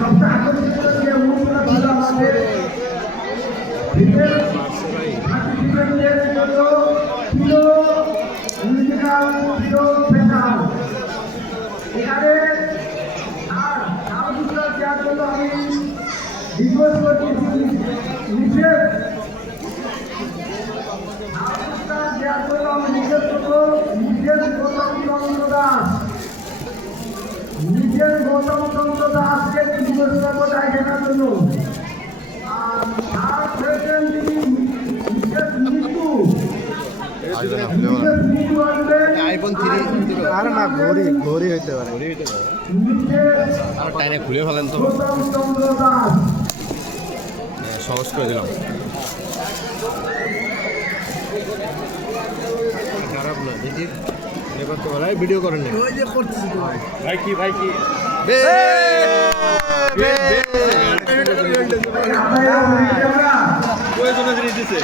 সবচেয়ে আকর্ষিত যে মুহূর্তটা ছিল আমাদের পার্টিসিপেন্টদের জন্য ছিল মিউজিক্যাল ছিল স্পেশাল। এখানে সামগ্রিকতা দেওয়ার জন্য আমি রিকোয়েস্ট করছি বিশেষ সামগ্রিকতা দেওয়ার জন্য আমি রিকোয়েস্ট করবো বিশেষ গৌতমচন্দ্র দাস, নিজের গৌতমচন্দ্র দাসকে রিকোয়েস্ট করবো দেখার জন্য। আর তার হয়েছেন তিনি বিশেষ মৃত্যু আইফোন 3 আর না ঘড়ি হইতে পারে আর টাইনে খুলে ফেলেন তো গৌতমচন্দ্র দাস। সহজ করে দিলাম খারাপ না দেখি এবার তো ভাই ভিডিও করেন না ওই যে করতেছি তো ভাই কি আমরা দিছে